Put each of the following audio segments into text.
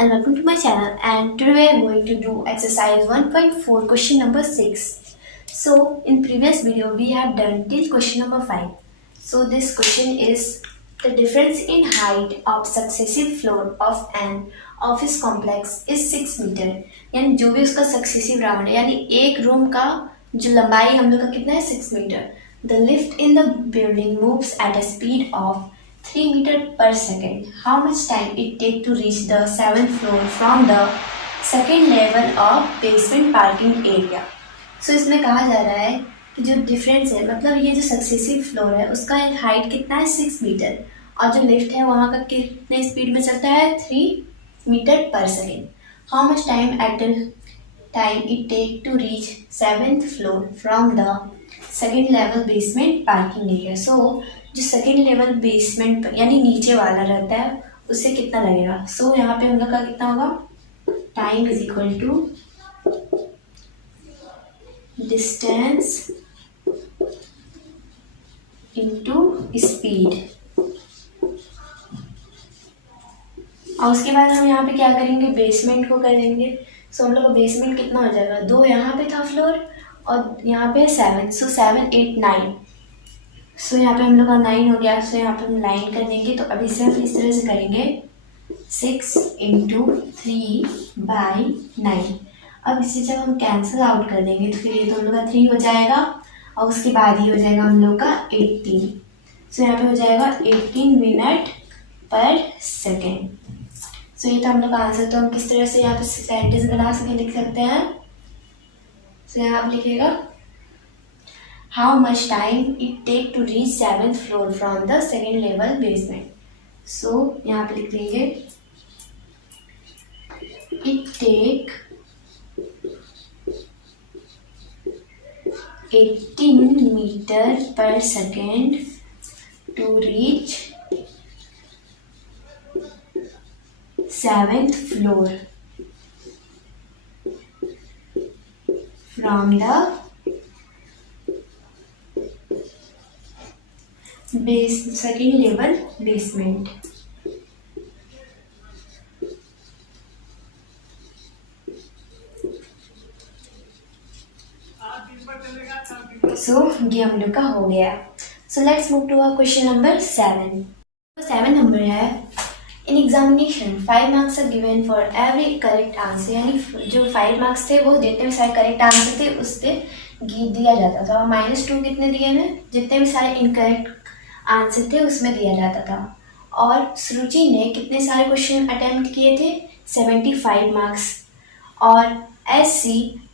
and welcome to my channel, and today we are going to do exercise 1.4 question number 6. So in previous video we have done till question number 5. So this question is the difference in height of successive floor of an office complex is 6 metre. यानी जो भी उसका successive round है यानी एक room का जो लंबाई हम लोग का कितना है 6 metre. The lift in the building moves at a speed of 3 meter per second. How much time it take to reach the 7th floor from the second level of basement parking area? So इसमें कहा जा रहा है कि जो difference है मतलब ये जो सक्सेसिव फ्लोर है उसका हाइट कितना है 6 मीटर और जो लिफ्ट है वहाँ का कितने स्पीड में चलता है 3 metre per second. How much time it take to reach 7th floor from the second level basement parking area. So जो सेकेंड लेवल बेसमेंट यानी नीचे वाला रहता है उससे कितना लगेगा. सो यहाँ पे हम लोग का कितना होगा time is equal to distance into speed. और उसके बाद हम यहाँ पे क्या करेंगे बेसमेंट को कर देंगे. सो हम लोग का बेसमेंट कितना हो जाएगा 2 यहाँ पे था फ्लोर और यहाँ पे 7. सो 7 8 9. सो यहाँ पे हम लोग का 9 हो गया. सो यहाँ पे हम लाइन कर देंगे. तो अभी से हम इस तरह से करेंगे 6 इंटू 3/9. अब इसे जब हम कैंसिल आउट कर देंगे तो फिर ये तो हम लोग का 3 हो जाएगा और उसके बाद ही हो जाएगा हम लोग का 18. सो यहाँ पे हो जाएगा 18 मिनट पर सेकेंड. सो ये तो हम लोग का आंसर. तो हम किस तरह से यहाँ पे सेंटेंस बना सके लिख सकते हैं. सो यहाँ आप लिखिएगा how much time it take to reach 7th floor from the second level basement. So यहाँ पे लिख देंगे it take 18 meter per second to reach 7th floor from the second level basement. So ये हम लोग का हो गया. So let's move to our question number 7. 7 number है in examination 5 marks are given for every correct answer. यानी जो 5 marks थे वो जितने भी सारे करेक्ट आंसर थे उससे दिया जाता था. और -2 कितने दिए हैं जितने भी सारे इनकरेक्ट आंसर थे उसमें दिया जाता था. और सुरुचि ने कितने सारे क्वेश्चन अटेम्प्ट किए थे 75 मार्क्स. और SC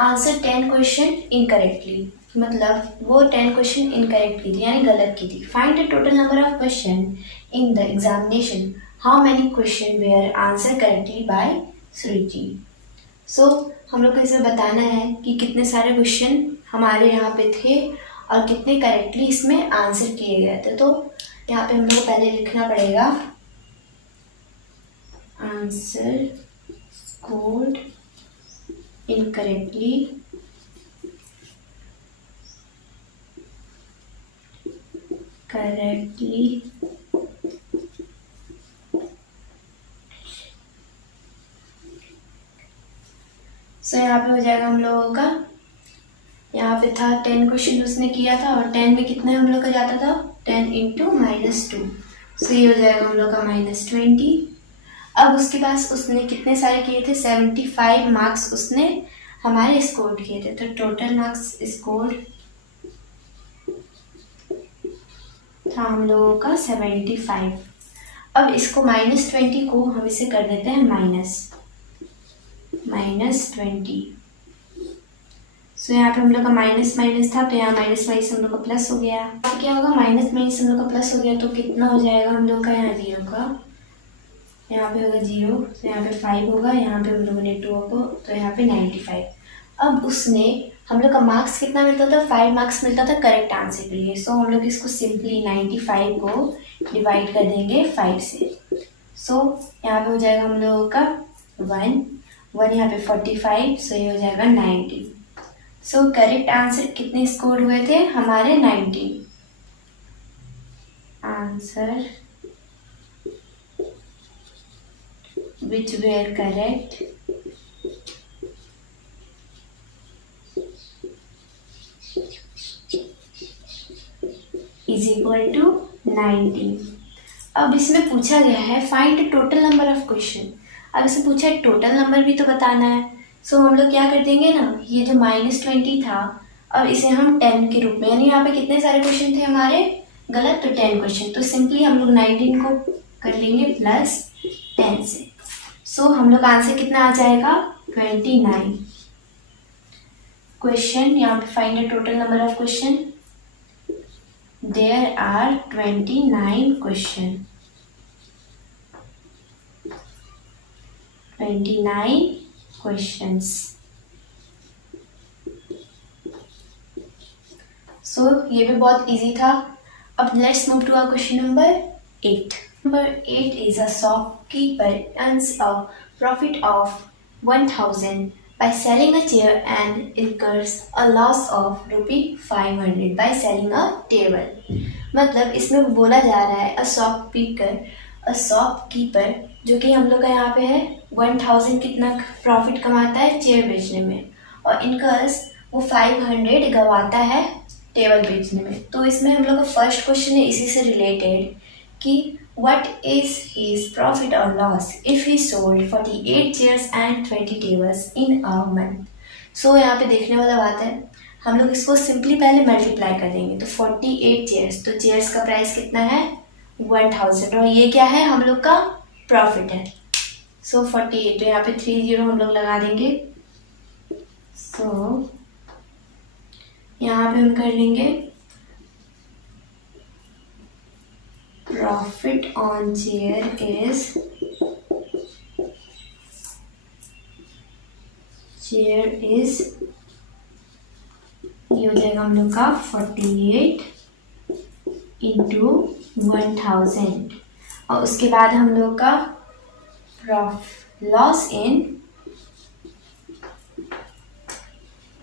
आंसर 10 क्वेश्चन इनकरेक्टली मतलब वो 10 क्वेश्चन इनकरेक्ट की थी यानी गलत की थी. Find the total number of question in the examination. How many question were answer correctly by Suruchi. So हम लोग को इसमें बताना है कि कितने सारे क्वेश्चन हमारे यहाँ पे थे और कितने करेक्टली इसमें आंसर किए गए थे. तो यहाँ पे हम लोग को पहले लिखना पड़ेगा answer scored incorrectly correctly so यहाँ पे हो जाएगा हम लोगों का यहाँ पे था 10 क्वेश्चन उसने किया था और 10 में कितना हम लोग का जाता था 10 इंटू -2. सो ये हो जाएगा हम लोग का -20. अब उसके पास उसने कितने सारे किए थे 75 मार्क्स उसने हमारे स्कोर किए थे. तो टोटल मार्क्स स्कोर था हम लोगों का 75. अब इसको -20 को हम इसे कर देते हैं -20. सो यहाँ पे हम लोग का माइनस था तो यहाँ माइनस हम लोग का प्लस हो गया. अब क्या होगा माइनस हम लोग का प्लस हो गया तो कितना हो जाएगा हम लोग का यहाँ 0 का यहाँ पे होगा 0. तो यहाँ पे 5 होगा यहाँ पे हम लोगों ने 2 होगा तो यहाँ पे 95. अब उसने हम लोग का मार्क्स कितना मिलता था 5 मार्क्स मिलता था करेक्ट आंसर के लिए. सो हम लोग इसको सिंपली 95 को डिवाइड कर देंगे 5 से. सो यहाँ पे हो जाएगा हम लोगों का 1 यहाँ पे 45. सो ये हो जाएगा 90. सो करेक्ट आंसर कितने स्कोर हुए थे हमारे 90. Answer which were correct is equal to 90। अब इसमें पूछा गया है find total number of question. अब इसे पूछा है टोटल नंबर भी तो बताना है। सो हम लोग क्या कर देंगे ना, ये जो -20 था अब इसे हम 10 के रूप में, यानी यहाँ पे कितने सारे क्वेश्चन थे हमारे गलत, तो 10 क्वेश्चन, तो सिंपली हम लोग 19 को कर लेंगे +10 से। सो हम लोग का आंसर कितना आ जाएगा 29 क्वेश्चन। यहाँ पे find the total number of question. There are 29 question, 29 questions। So ये भी बहुत easy था। अब let's move to our question number 8। Number 8 is a shopkeeper earns a profit of 1000 by selling a chair and incurs a loss of ₹500 by selling a table। मतलब इसमें बोला जा रहा है अ शॉपकीपर जो कि हम लोग का यहाँ पे है 1000 कितना प्रॉफिट कमाता है चेयर बेचने में, और इनकर्स वो 500 गवाता है टेबल बेचने में। तो इसमें हम लोग का फर्स्ट क्वेश्चन है इसी से रिलेटेड कि what is his profit or loss if he sold 48 chairs and 20 tables in a month। सो यहाँ पे देखने वाला बात है, हम लोग इसको सिंपली पहले मल्टीप्लाई कर देंगे। तो 48 चेयर्स, तो चेयर्स का प्राइस कितना है 1000, और ये क्या है हम लोग का प्रॉफिट है। सो 48, तो यहाँ पे 30 हम लोग लगा देंगे। सो यहाँ पे हम कर लेंगे profit on chair is ये हो जाएगा हम लोग का 48 इंटू 1000, और उसके बाद हम लोग का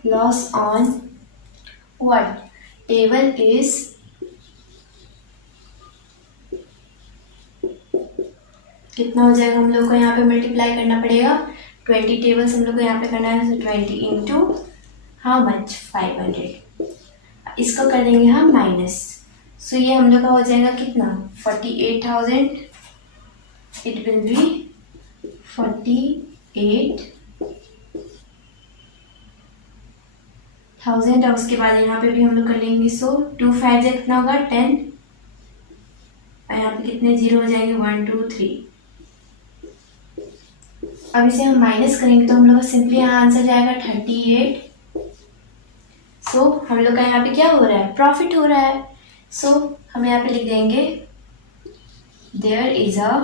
loss on what table is कितना हो जाएगा, हम लोग को यहाँ पे मल्टीप्लाई करना पड़ेगा। 20 टेबल्स हम लोग को यहाँ पे करना है, तो 20 इंटू हाउ मच 500, इसको कर देंगे हम माइनस। सो ये हम लोग का हो जाएगा कितना 48,000, इट विल बी 48,000, और उसके बाद यहाँ पे भी हम लोग कर लेंगे। सो 2 5 से कितना होगा 10, और यहाँ पे कितने जीरो हो जाएंगे 1 2 3। अब इसे हम माइनस करेंगे तो हम लोग का सिंपली यहाँ आंसर जाएगा 38। सो हम लोग का यहाँ पे क्या हो रहा है प्रॉफिट हो रहा है। सो हम यहाँ पे लिख देंगे there is a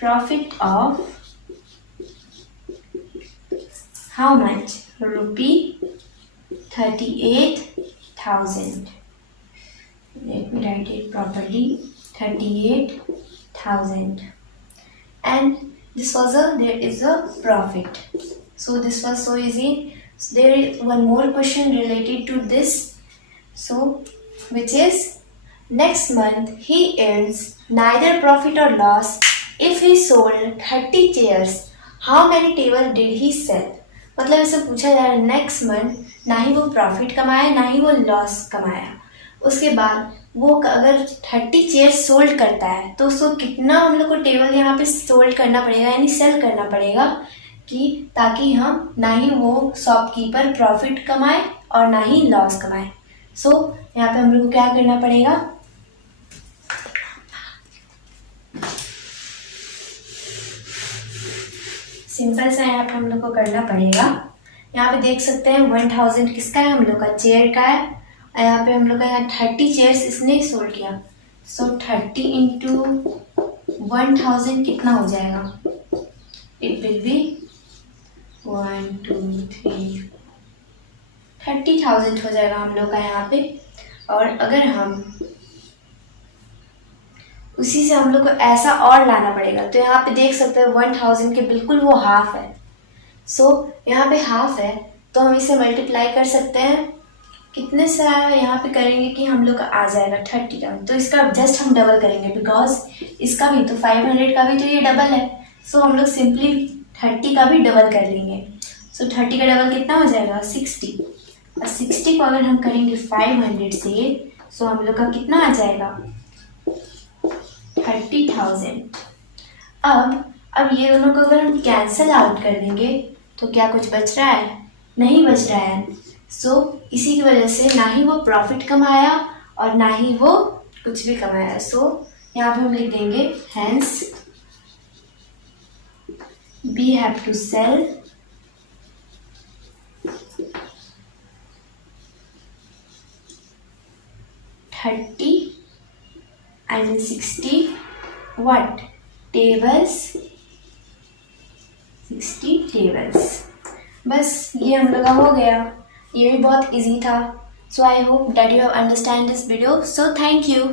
profit of how much ₹38,000। Let me write it properly, 38,000, and there is a profit. So this was so easy. So there is one more question related to this, so which is next month he earns neither profit or loss if he sold 30 chairs, how many tables did he sell। मतलब इसे पूछा जा रहा है next month ना ही वो profit कमाया ना ही वो लॉस कमाया, उसके बाद वो अगर 30 चेयर्स सोल्ड करता है तो उसको कितना हम लोग को टेबल यहाँ पे सोल्ड करना पड़ेगा, यानी सेल करना पड़ेगा, कि ताकि हम ना ही वो शॉपकीपर प्रॉफिट कमाए और ना ही लॉस कमाए। सो यहाँ पे हम लोग को क्या करना पड़ेगा, सिंपल सा यहाँ पे हम लोग को करना पड़ेगा। यहाँ पे देख सकते हैं 1000 किसका है, हम लोग का चेयर का है, और यहाँ पे हम लोग का यहाँ 30 चेयर्स इसने सोल्ड किया। सो 30 इंटू 1000 कितना हो जाएगा, इट विल बी 1 2 3 30,000 हो जाएगा हम लोग का यहाँ पे। और अगर हम उसी से हम लोग को ऐसा और लाना पड़ेगा, तो यहाँ पे देख सकते हैं 1000 के बिल्कुल वो हाफ है। सो यहाँ पे हाफ है तो हम इसे मल्टीप्लाई कर सकते हैं कितने सा यहाँ पे करेंगे कि हम लोग का आ जाएगा 30 का, तो इसका जस्ट हम डबल करेंगे बिकॉज इसका भी तो 500 का भी तो ये डबल है। सो हम लोग सिंपली 30 का भी डबल कर लेंगे। सो 30 का डबल कितना हो जाएगा 60, और 60 को अगर हम करेंगे 500 से, सो हम लोग का कितना आ जाएगा 30,000। अब ये दोनों को अगर हम कैंसिल आउट कर देंगे तो क्या कुछ बच रहा है? नहीं बच रहा है। सो इसी की वजह से ना ही वो प्रॉफिट कमाया और ना ही वो कुछ भी कमाया। सो यहाँ पे हम लिख देंगे hence we have to sell 60 what tables, 60 tables। बस ये हम लोग का हो गया। ये भी बहुत इजी था। So I hope that you have understand this video. So thank you.